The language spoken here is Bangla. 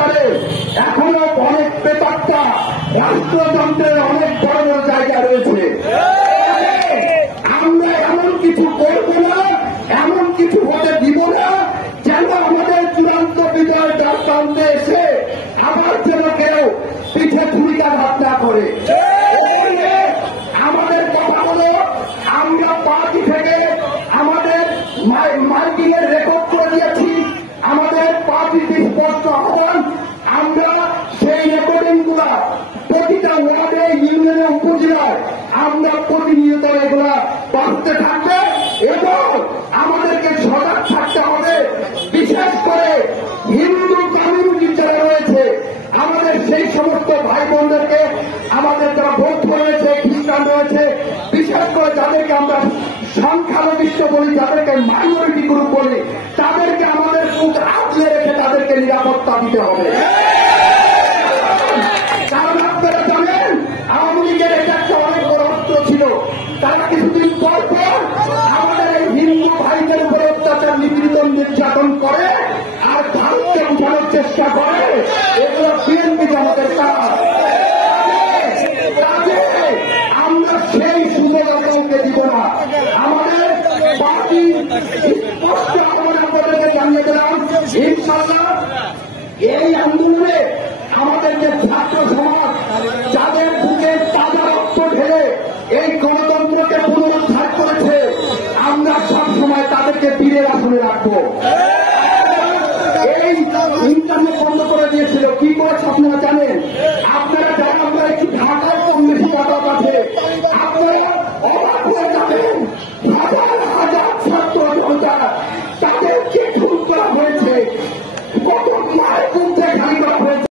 সরকারে এখনো অনেক প্রেতাত্মা রাষ্ট্রযন্ত্রের অনেক বড় বড় জায়গা রয়েছে। আমরা এমন কিছু করব না, এমন কিছু হতে দিব না যেন আমাদের চূড়ান্ত বিজয় প্রান্তে এসে আবার যেন কেউ পিঠে ছুরিকাঘাত না করে। আমাদের কথা হলো, আমরা পার্টি থেকে আমাদের মাইকিং এর রেকর্ড করে দিয়েছি, আমাদের পার্টির স্পষ্ট আহ্বান, আমরা সেই রেকর্ডিং গুলা প্রতিটা ওয়ার্ডে, ইউনিয়নে, উপজেলায় আমরা প্রতিনিয়ত এগুলা বাঁচতে থাকবে এবং আমাদেরকে সজাগ থাকতে হবে। বিশেষ করে হিন্দু কমিউনিটি যারা রয়েছে, আমাদের সেই সমস্ত ভাই বোনদেরকে, আমাদের যারা বৌদ্ধ রয়েছে, খ্রিস্টান রয়েছে, বিশেষ করে যাদেরকে আমরা সংখ্যালঘিষ্ঠ বলি, যাদেরকে মাইনরিটি গ্রুপ বলি, তাদেরকে আমাদের বুক আগলে রেখে তাদেরকে নিরাপত্তা দিতে হবে। কারণ আপনারা জানেন, আওয়ামী লীগের এটা একটা অনেক বড় অস্ত্র ছিল। তারা কিছুদিন পর পর আমাদের এই হিন্দু ভাইদের উপরে অত্যাচার, নিপীড়ন, নির্যাতন করে আর ভারতকে উঠানোর চেষ্টা করে। এগুলো বিএনপি জামাতের কাজ। আমরা সেই সুযোগ কাউকে দিব না। আমাদের পার্টি স্পষ্ট আপনাদেরকে জানিয়ে দিলাম, ইনশাআল্লাহ এই আন্দোলনে আমাদের যে ছাত্র সমাজ, যাদের বুকে তাজা রক্ত ঢেলে এই গণতন্ত্রকে পুনরুদ্ধার করেছে, আমরা সবসময় তাদেরকে তীরের আসনে রাখবো। এই ইন্টারনেট বন্ধ করে দিয়েছিল, কি করেছে আপনারা জানেন? আপনারা যারা আমরা একটু ঢাকার কম বেশি কাটাত আছে, আপনারা অবাক হয়ে যাবেন, হাজার হাজার ছাত্র জনতা তাদেরকে খুন করা হয়েছে। কত মায়ের